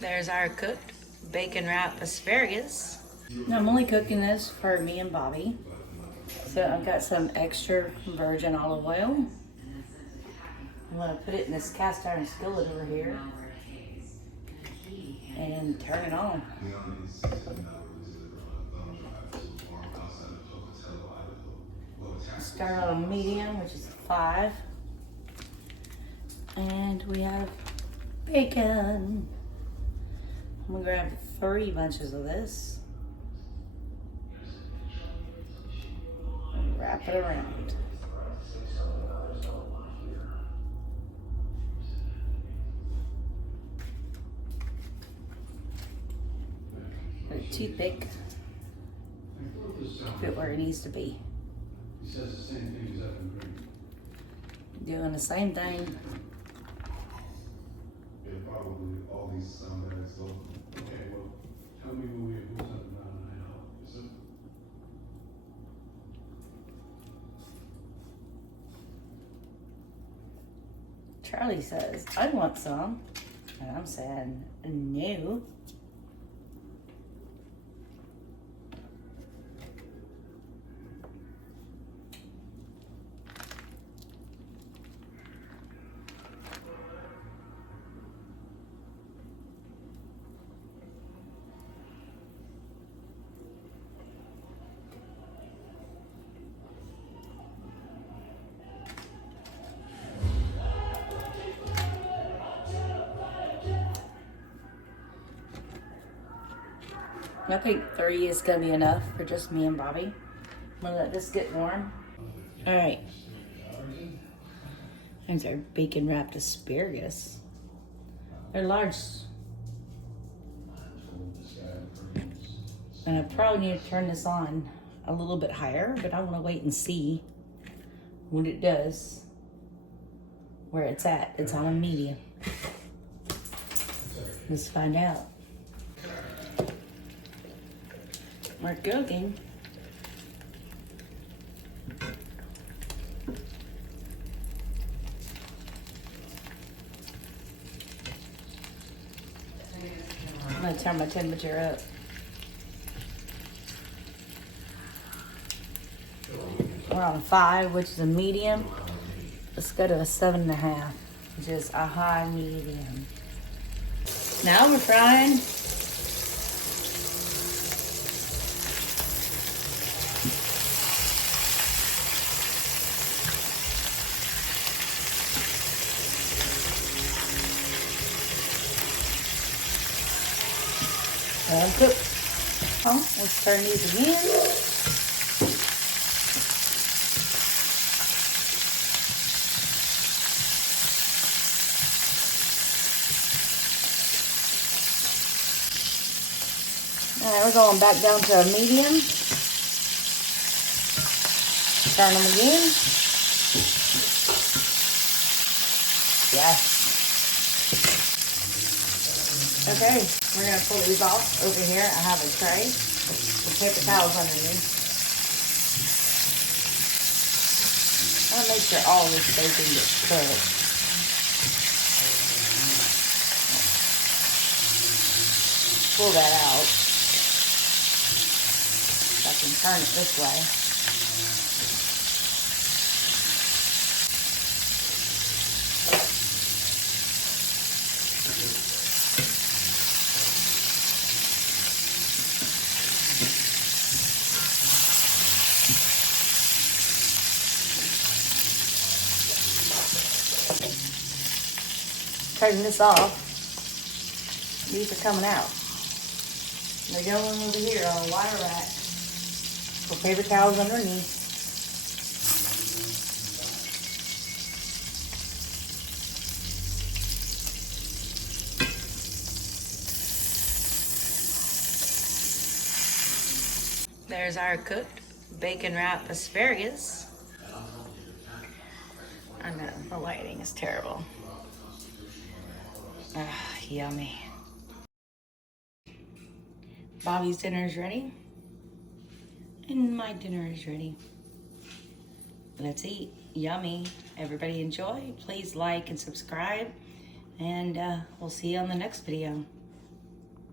There's our cooked bacon wrap asparagus. Now I'm only cooking this for me and Bobby. So I've got some extra virgin olive oil. I'm gonna put it in this cast iron skillet over here and turn it on. Start on medium, which is 5. And we have bacon. I'm gonna grab 3 bunches of this and wrap it around. Put a toothpick, put it where it needs to be. Doing the same thing. Probably all these sound bad, so okay, well, tell me when we put something down and I know. Is it? Charlie says, I want some. And I'm saying, no. I think 3 is gonna be enough for just me and Bobby. I'm gonna let this get warm. All right. There's our bacon wrapped asparagus. They're large. And I probably need to turn this on a little bit higher, but I wanna wait and see what it does. Where it's at. It's on a medium. Let's find out. We're cooking. I'm gonna turn my temperature up. We're on a 5, which is a medium. Let's go to a 7.5, which is a high medium. Now we're frying. Cook. Let's turn these again. All right, we're going back down to a medium. Turn them again. Yes. Okay, we're gonna pull these off. Over here, I have a tray with paper towels underneath. I wanna make sure all this bacon gets cooked. Pull that out. I can turn it this way. Turning this off, these are coming out. They're going over here on a wire rack with paper towels underneath. There's our cooked bacon wrap asparagus. I know, the lighting is terrible. Yummy. Bobby's dinner is ready. And my dinner is ready. Let's eat. Yummy. Everybody enjoy. Please like and subscribe. And we'll see you on the next video.